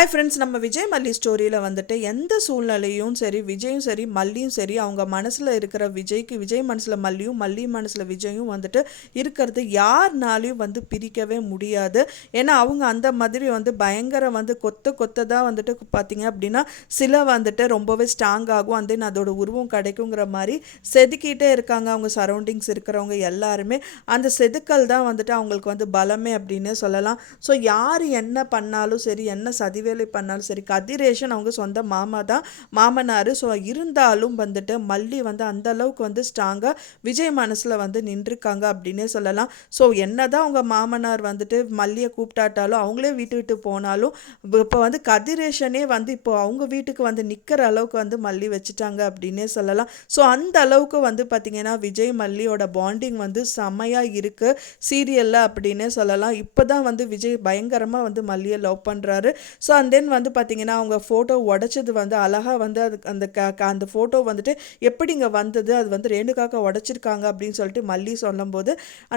Hi friends, நம்ம விஜய் மல்லி ஸ்டோரியில் வந்துட்டு எந்த சூழ்நிலையும் சரி, விஜயும் சரி மல்லியும் சரி, அவங்க மனசில் இருக்கிற விஜய் மனசில் மல்லியும், மல்லி மனசில் விஜயும் வந்துட்டு இருக்கிறது யாருனாலையும் வந்து பிரிக்கவே முடியாது. ஏன்னா அவங்க அந்த மாதிரி வந்து பயங்கர வந்து கொத்த தான் வந்துட்டு பார்த்தீங்க அப்படின்னா சில வந்துட்டு ரொம்பவே ஸ்ட்ராங் ஆகும், அந்த அதோட உருவம் கிடைக்குங்கிற மாதிரி செதுக்கிட்டே இருக்காங்க. அவங்க சரௌண்டிங்ஸ் இருக்கிறவங்க எல்லாருமே அந்த செதுக்கல் தான் வந்துட்டு அவங்களுக்கு வந்து பலமே அப்படின்னு சொல்லலாம். ஸோ யார் என்ன பண்ணாலும் சரி, என்ன சதிவேலை பண்ணாலும் சரி, கதிரேஷன் அவங்க சொந்த மாமா தான், மாமனார். ஸோ இருந்தாலும் வந்துட்டு மல்லி வந்து அந்த அளவுக்கு வந்து ஸ்ட்ராங்காக விஜய் மனசில் வந்து நின்றுருக்காங்க அப்படின்னே சொல்லலாம். ஸோ என்னதான் அவங்க மாமனார் வந்துட்டு மல்லியை கூப்பிட்டாட்டாலும், அவங்களே வீட்டு விட்டு போனாலும், இப்போ வந்து கதிரேஷனே வந்து இப்போ அவங்க வீட்டுக்கு வந்து நிற்கிற அளவுக்கு வந்து மல்லி வச்சுட்டாங்க அப்படின்னே சொல்லலாம். ஸோ அந்த அளவுக்கு வந்து பார்த்திங்கன்னா விஜய் மல்லியோட பாண்டிங் வந்து செம்மையாக இருக்குது சீரியலில் அப்படின்னே சொல்லலாம். இப்போ தான் வந்து விஜய் பயங்கரமாக வந்து மல்லியை லவ் பண்ணுறாரு. ஸோ அண்ட் தென் வந்து பார்த்திங்கன்னா அவங்க ஃபோட்டோ உடைச்சது வந்து அழகாக வந்து அந்த ஃபோட்டோ வந்துட்டு எப்படிங்க வந்தது, அது வந்து ரேணுகாக்கா உடைச்சிருக்காங்க அப்படின்னு சொல்லிட்டு மல்லி சொல்லும்போது,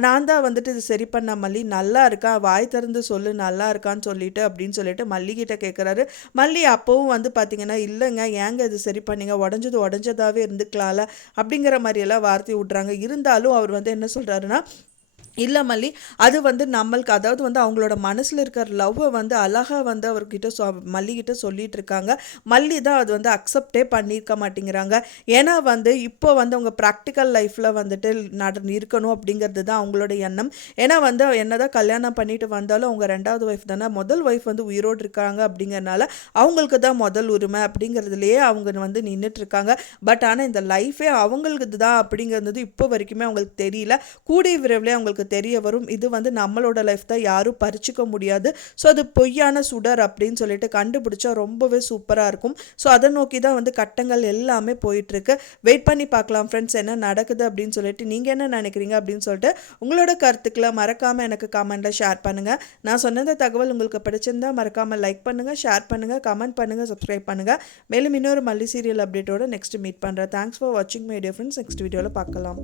நான் தான் வந்துட்டு இது சரி பண்ண மல்லி, நல்லா இருக்கா, வாய் திறந்து சொல்லு நல்லா இருக்கான்னு சொல்லிட்டு அப்படின்னு சொல்லிட்டு மல்லிகிட்ட கேட்குறாரு. மல்லி அப்போவும் வந்து பார்த்திங்கன்னா இல்லைங்க, ஏங்க இது சரி பண்ணிங்க, உடஞ்சதாகவே இருந்துக்கலாம்ல அப்படிங்கிற மாதிரியெல்லாம் வார்த்தை விட்றாங்க. இருந்தாலும் அவர் வந்து என்ன சொல்கிறாருன்னா, இல்லை மல்லி, அது வந்து நம்மளுக்கு அதாவது வந்து அவங்களோட மனசில் இருக்கிற லவ்வை வந்து அழகாக வந்து அவர்கிட்ட மல்லிகிட்ட சொல்லிட்டு இருக்காங்க. மல்லி தான் அது வந்து அக்செப்டே பண்ணியிருக்க மாட்டேங்கிறாங்க. ஏன்னா வந்து இப்போ வந்து அவங்க ப்ராக்டிக்கல் லைஃப்பில் வந்துட்டு இருக்கணும் அப்படிங்கிறது தான் அவங்களோட எண்ணம். ஏன்னா வந்து என்னதான் கல்யாணம் பண்ணிட்டு வந்தாலும் அவங்க ரெண்டாவது ஒய்ஃப் தானே, முதல் ஒய்ஃப் வந்து உயிரோடு இருக்காங்க அப்படிங்கிறனால அவங்களுக்கு தான் முதல் உரிமை அப்படிங்கிறதுலையே அவங்க வந்து நின்றுட்டுருக்காங்க. பட் ஆனால் இந்த லைஃபே அவங்களுக்கு தான் அப்படிங்கிறது இப்போ வரைக்குமே அவங்களுக்கு தெரியல. கூடிய விரைவில் அவங்களுக்கு தெரிய வரும். இது வந்து நம்மளோட லைஃப் தான், யாரும் பறிச்சுக்க முடியாது. ஸோ அது பொய்யான சுடர் அப்படின்னு சொல்லிட்டு கண்டுபிடிச்சா ரொம்பவே சூப்பராக இருக்கும். ஸோ அதை நோக்கி தான் வந்து கட்டங்கள் எல்லாமே போயிட்டுருக்கு. வெயிட் பண்ணி பார்க்கலாம் ஃப்ரெண்ட்ஸ், என்ன நடக்குது அப்படின்னு சொல்லிட்டு. நீங்கள் என்ன நினைக்கிறீங்க அப்படின்னு சொல்லிட்டு உங்களோட கருத்துக்களை மறக்காமல் எனக்கு கமெண்ட்டில் ஷேர் பண்ணுங்கள். நான் சொன்ன தகவல் உங்களுக்கு பிடிச்சிருந்தா மறக்காமல் லைக் பண்ணுங்கள், ஷேர் பண்ணுங்கள், கமெண்ட் பண்ணுங்கள், சப்ஸ்கிரைப் பண்ணுங்கள். மேலும் இன்னொரு மல்லி சீரியல் அப்டேட்டோட நெக்ஸ்ட் மீட் பண்ணுறேன். தேங்க்ஸ் ஃபார் வாட்சிங் மை டியர் ஃப்ரெண்ட்ஸ். நெக்ஸ்ட் வீடியோவில் பார்க்கலாம்.